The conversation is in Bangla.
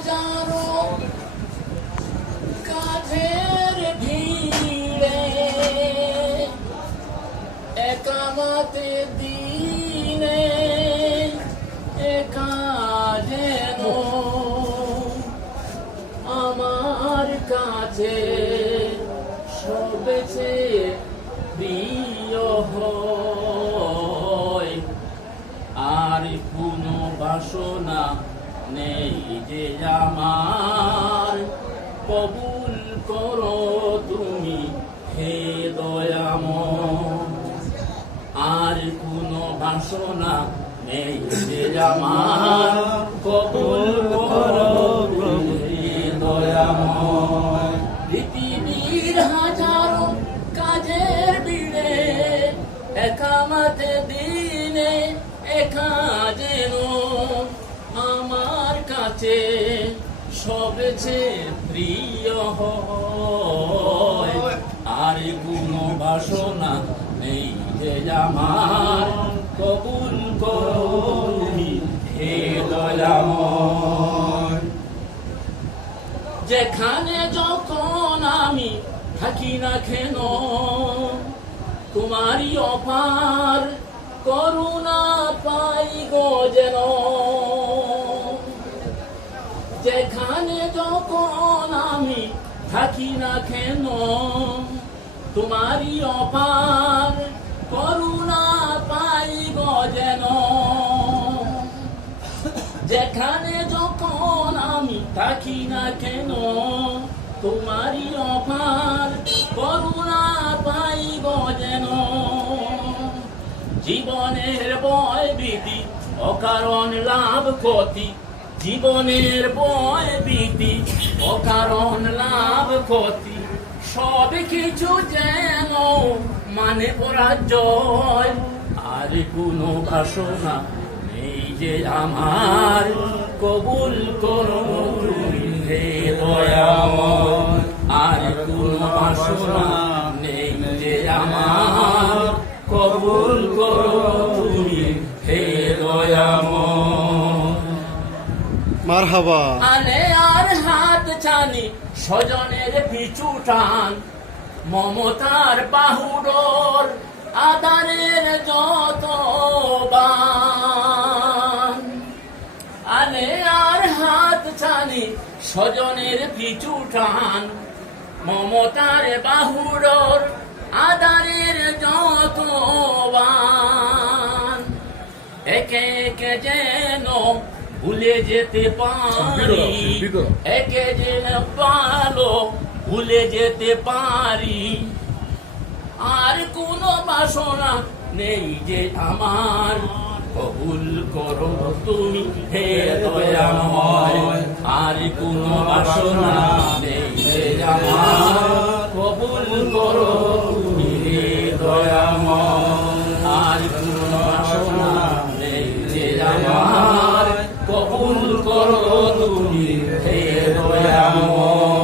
হাজারো কাঠের ভিড়ে একামতে দিনে একা যেন আমার কাছে সবচেয়ে প্রিয় হয়। আর কোনো বাসনা নেই যে আমার, কবুল করো তুমি হে দয়াময়। আর কোনো বাসনা নেই যে আমার, কবুল করো তুমি হে দয়াময়। পৃথিবীর হাজারো কাজের ভিড়ে একামতে দিনে একা যেন আমার কাছে সবচেয়ে প্রিয় হয়। আর কোনো বাসনা নেই যে আমার, কবুল করো তুমি হে দয়াময়। যেখানে যখন আমি থাকি না কেন তোমারই অপার করুণা পাই গো যেন। যেখানে যখন আমি থাকি না কেন তোমারই অপার করুণা পাই গো যেন। যেখানে যখন আমি থাকি না কেন তোমারই অপার করুণা পাই গো যেন। জীবনের ভয় ভীতি অকারণ লাভ ক্ষতি, জীবনের ভয় ভীতি অকারণ লাভ ক্ষতি, সব কিছু যেন মানে পরাজয়। আর কোনো বাসনা নেই যে আমার, কবুল করো তুমি হে দয়াময়। আর কোনো বাসনা নেই যে আমার, কবুল করো তুমি হে দয়াময়। মারহাবা। আনে আর হাত ছানি স্বজনের পিছু টান, মমতার বাহুডোর আদারের যত বান। আনে আর হাত ছানি স্বজনের পিছু টান, মমতার বাহুডোর আদারের যত বান। একে একে যেন ভুলে যেতে পারি, একে যেন ভালো ভুলে যেতে পারি। আর কোনো বাসনা নেই যে আমার, কবুল করো তুমি হে দয়াময়। আর কোনো বাসনা নেই যে আমার, কবুল করো তুমি হে দয়াময়। আর কোনো বাসনা নেই যে আমার, কবুল করো তুমি হে দয়াময়।